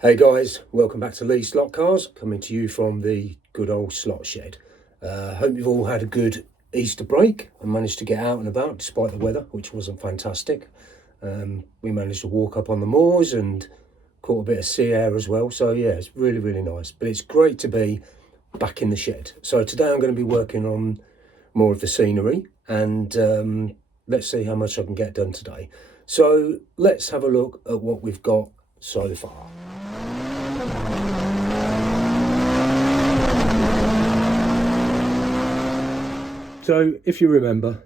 Hey guys, welcome back to Lee's Slot Cars, coming to you from the good old slot shed. Hope you've all had a good Easter break and managed to get out and about despite the weather, which wasn't fantastic. We managed to walk up on the moors and caught a bit of sea air as well, so yeah, it's really, really nice. But it's great to be back in the shed. So today I'm going to be working on more of the scenery, and let's see how much I can get done today. So let's have a look at what we've got so far. So if you remember,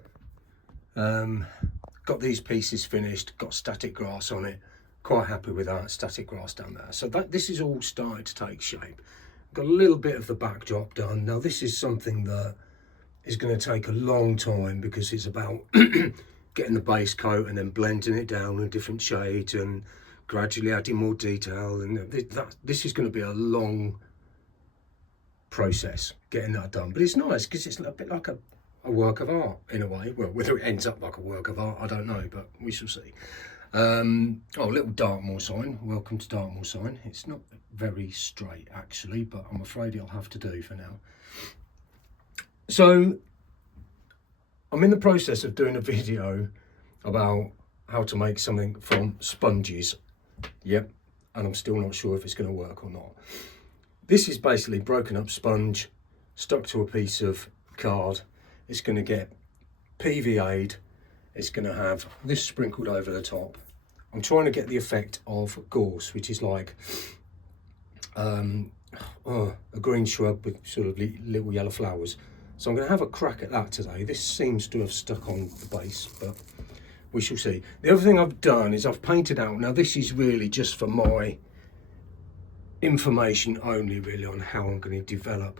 got these pieces finished, got static grass on it, quite happy with that, static grass down there. So this is all started to take shape. Got a little bit of the backdrop done. Now this is something that is going to take a long time because it's about getting the base coat and then blending it down in different shades and gradually adding more detail. And this is going to be a long process getting that done. But it's nice because it's a bit like a work of art in a way. Well, whether it ends up like a work of art, I don't know, but we shall see. Oh, little Dartmoor sign. Welcome to Dartmoor sign. It's not very straight actually, but I'm afraid it'll have to do for now. So I'm in the process of doing a video about how to make something from sponges. Yep, and I'm still not sure if it's going to work or not. This is basically broken up sponge stuck to a piece of card. It's going to get PVA'd. It's going to have this sprinkled over the top. I'm trying to get the effect of gorse, which is like a green shrub with sort of little yellow flowers. So I'm going to have a crack at that today. This seems to have stuck on the base, but we shall see. The other thing I've done is I've painted out. Now this is really just for my information only, really, on how I'm going to develop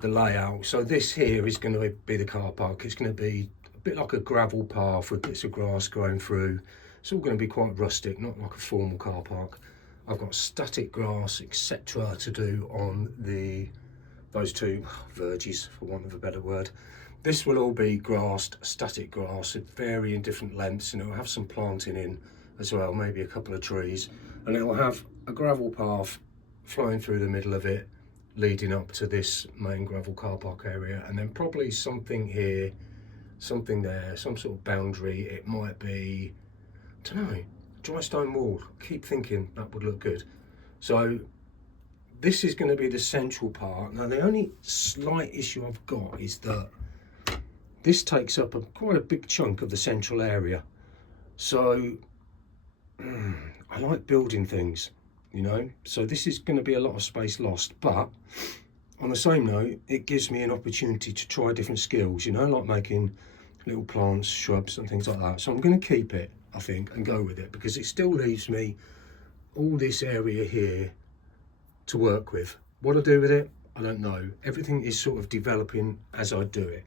the layout. So this here is going to be the car park. It's going to be a bit like a gravel path with bits of grass growing through. It's all going to be quite rustic, not like a formal car park. I've got static grass, etc. to do on those two verges, for want of a better word. This will all be grassed, static grass at varying different lengths, and it will have some planting in as well, maybe a couple of trees, and it will have a gravel path flowing through the middle of it, leading up to this main gravel car park area, and then probably something here, something there, some sort of boundary. It might be, I don't know, dry stone wall. Keep thinking that would look good. So this is going to be the central part. Now the only slight issue I've got is that this takes up quite a big chunk of the central area. So I like building things, you know, so this is going to be a lot of space lost. But on the same note, it gives me an opportunity to try different skills, you know, like making little plants, shrubs and things like that. So I'm going to keep it, I think, and go with it, because it still leaves me all this area here to work with. What I do with it, I don't know. Everything is sort of developing as I do it.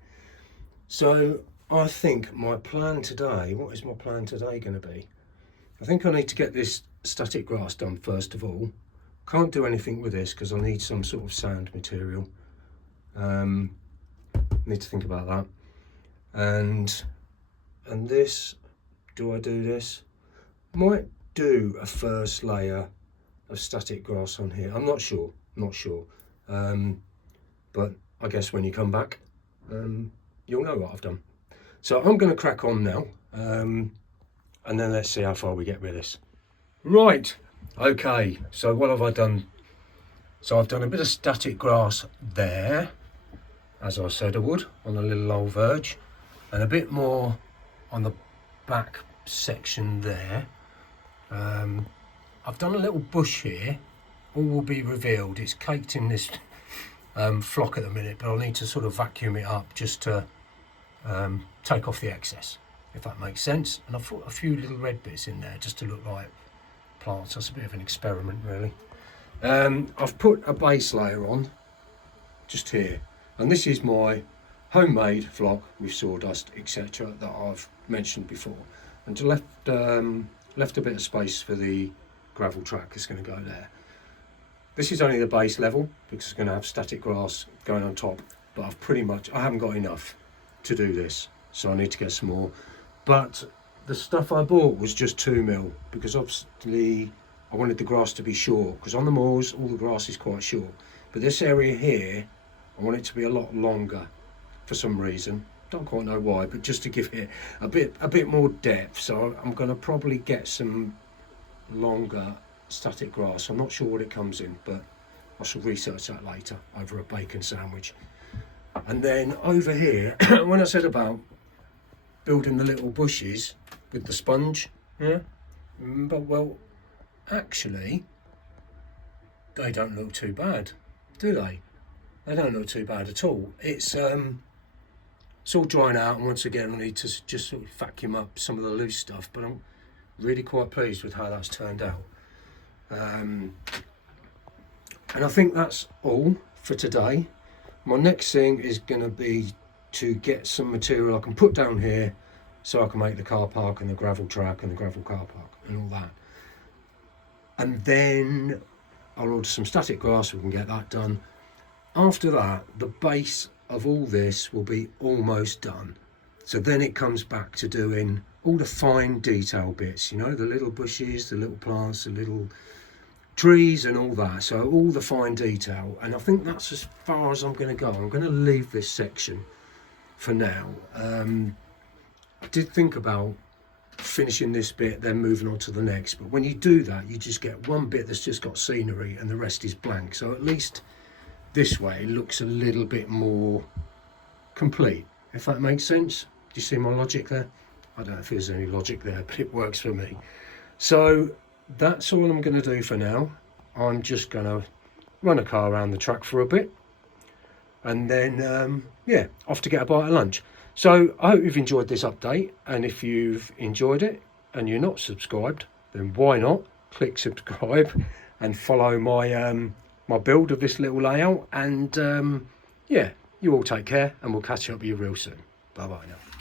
So I think my plan today, what is my plan today going to be? I think I need to get this static grass done first of all. Can't do anything with this because I need some sort of sand material. Need to think about that. And this, do I do this? Might do a first layer of static grass on here. I'm not sure, but I guess when you come back, you'll know what I've done. So I'm going to crack on now, and then let's see how far we get with this. Right, okay, so what have I done? So I've done a bit of static grass there, as I said I would, on a little old verge, and a bit more on the back section there. I've done a little bush here. All will be revealed. It's caked in this flock at the minute, but I'll need to sort of vacuum it up just to take off the excess, if that makes sense. And I've put a few little red bits in there just to look like plants. That's a bit of an experiment, really. I've put a base layer on just here, and this is my homemade flock with sawdust, etc., that I've mentioned before, and left a bit of space for the gravel track that's going to go there. This is only the base level because it's going to have static grass going on top, but I haven't got enough to do this, so I need to get some more. But the stuff I bought was just 2 mil, because obviously I wanted the grass to be short, because on the moors all the grass is quite short, but this area here I want it to be a lot longer for some reason. Don't quite know why, but just to give it a bit more depth. So I'm going to probably get some longer static grass. I'm not sure what it comes in, but I shall research that later over a bacon sandwich. And then over here, when I said about building the little bushes with the sponge, yeah, but well, actually, they don't look too bad, do they? They don't look too bad at all. It's all drying out, and once again I need to just sort of vacuum up some of the loose stuff, but I'm really quite pleased with how that's turned out. And I think that's all for today. My next thing is going to be to get some material I can put down here so I can make the car park and the gravel track and the gravel car park and all that. And then I'll order some static grass, we can get that done. After that, the base of all this will be almost done. So then it comes back to doing all the fine detail bits, you know, the little bushes, the little plants, the little trees and all that. So all the fine detail. And I think that's as far as I'm going to go. I'm going to leave this section for now. I did think about finishing this bit, then moving on to the next. But when you do that, you just get one bit that's just got scenery and the rest is blank. So at least this way it looks a little bit more complete, if that makes sense. Do you see my logic there? I don't know if there's any logic there, but it works for me. So that's all I'm going to do for now. I'm just going to run a car around the track for a bit, and then yeah, off to get a bite of lunch. So I hope you've enjoyed this update, and if you've enjoyed it and you're not subscribed, then why not click subscribe and follow my my build of this little layout. And yeah, you all take care, and we'll catch up with you real soon. Bye bye now.